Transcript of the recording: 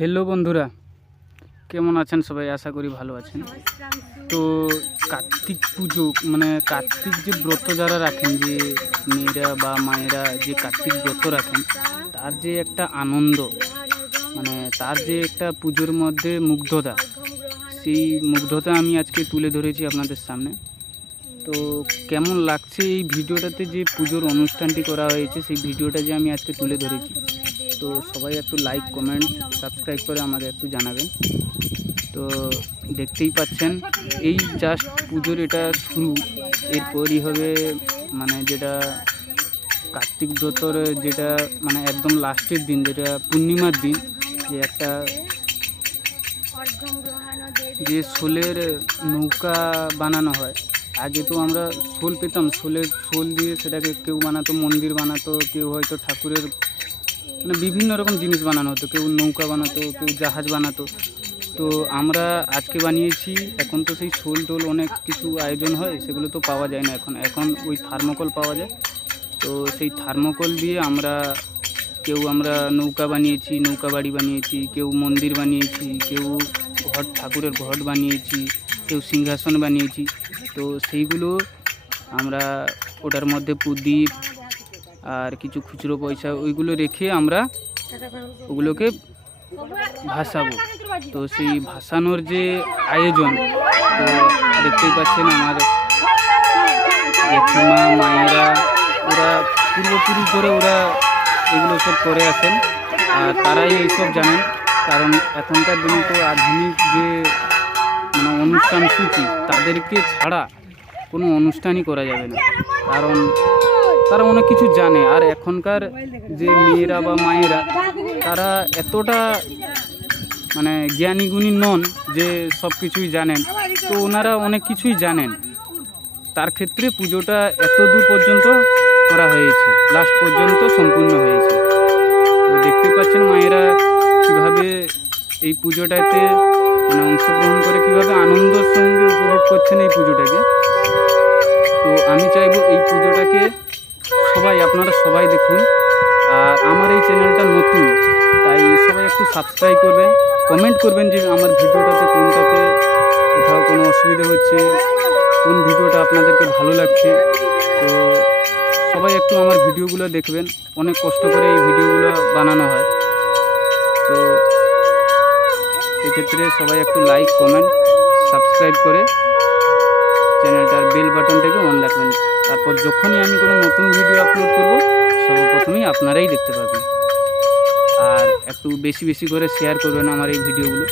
Hello বন্ধুরা, কেমন আছেন সবাই? আশা করি ভালো আছেন। তো কার্তিক পুজো মানে কার্তিক যে ব্রত যারা রাখেন, যে মেয়েরা বা মায়েরা যে কার্তিক ব্রত রাখেন, তার যে একটা আনন্দ মানে তার যে একটা পুজোর মধ্যে মুগ্ধতা, সেই মুগ্ধতা আমি আজকে তুলে ধরেছি আপনাদের সামনে। তো কেমন লাগছে এই ভিডিওটাতে যে পুজোর অনুষ্ঠানটি করা হয়েছে, সেই ভিডিওটা যে আমি আজকে তুলে ধরেছি? তো সবাই একটু লাইক কমেন্ট সাবস্ক্রাইব করে আমাকে একটু জানাবেন। তো দেখতেই পাচ্ছেন, এই জাস্ট পুজোর এটা শুরু। এরপরই হবে মানে যেটা কার্তিক ব্রতর যেটা মানে একদম লাস্টের দিন, যেটা পূর্ণিমার দিন, যে একটা যে শোলের নৌকা বানানো হয়। আগে তো আমরা শোল পেতাম, শোলের শোল দিয়ে সেটাকে কেউ বানাতো, মন্দির বানাতো, কেউ হয়তো ঠাকুরের মানে বিভিন্ন রকম জিনিস বানানো হতো, কেউ নৌকা বানাতো, কেউ জাহাজ বানাতো। তো আমরা আজকে বানিয়েছি, এখন তো সেই শোল টোল অনেক কিছু আয়োজন হয়, সেগুলো তো পাওয়া যায় না এখন। এখন ওই থার্মোকল পাওয়া যায়। তো সেই থার্মোকল দিয়ে আমরা, কেউ আমরা নৌকা বানিয়েছি, নৌকা বাড়ি বানিয়েছি, কেউ মন্দির বানিয়েছি, কেউ ঘট, ঠাকুরের ঘট বানিয়েছি, কেউ সিংহাসন বানিয়েছি। তো সেইগুলো আমরা ওটার মধ্যে প্রদীপ আর কিছু খুচরো পয়সা ওইগুলো রেখে আমরা ওগুলোকে ভাসাবো। তো সেই ভাসানোর যে আয়োজন, তো দেখতেই পাচ্ছেন আমার জেঠিমা, মায়েরা, ওরা পূর্বপুরুষ ধরে ওরা এগুলো সব করে আসেন। আর তারাই এইসব জানেন, কারণ এখনকার দিনে তো আধুনিক যে মানে অনুষ্ঠান সূচি, তাদেরকে ছাড়া কোনো অনুষ্ঠানই করা যাবে না। কারণ তারা অনেক কিছু জানে। আর এখনকার যে মেয়েরা বা মায়েরা, তারা এতটা মানে জ্ঞানী গুণী নন যে সব কিছুই জানেন। তো ওনারা অনেক কিছুই জানেন। তার ক্ষেত্রে পুজোটা এত দূর পর্যন্ত করা হয়েছে। লাস্ট পর্যন্ত সম্পূর্ণ হয়েছে। তো দেখতে পাচ্ছেন মায়েরা কীভাবে এই পুজোটাতে মানে অংশগ্রহণ করে, কীভাবে আনন্দের সঙ্গে উপভোগ করছেন এই পুজোটাকে। তো আমি চাইব এই পুজোটাকে সবাই আপনারা সবাই দেখুন। আর আমার এই চ্যানেলটা নতুন, তাই সবাই একটু সাবস্ক্রাইব করবেন। কমেন্ট করবেন যে আমার ভিডিওটাতে কোনটাতে কোথাও কোনো অসুবিধা হচ্ছে, কোন ভিডিওটা আপনাদেরকে ভালো লাগছে। তো সবাই একটু আমার ভিডিওগুলো দেখবেন, অনেক কষ্ট করে এই ভিডিওগুলো বানানো হয়। তো সেক্ষেত্রে সবাই একটু লাইক কমেন্ট সাবস্ক্রাইব করে চ্যানেলটার বেল বাটনটাকে অন রাখবেন। তারপর যখনই আমি কোনো নতুন ভিডিও আপলোড করব, সর্বপ্রথমেই আপনারাই দেখতে পাবেন। আর একটু বেশি বেশি করে শেয়ার করবেন আমার এই ভিডিওগুলো